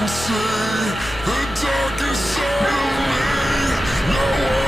can see the darkest side of me. No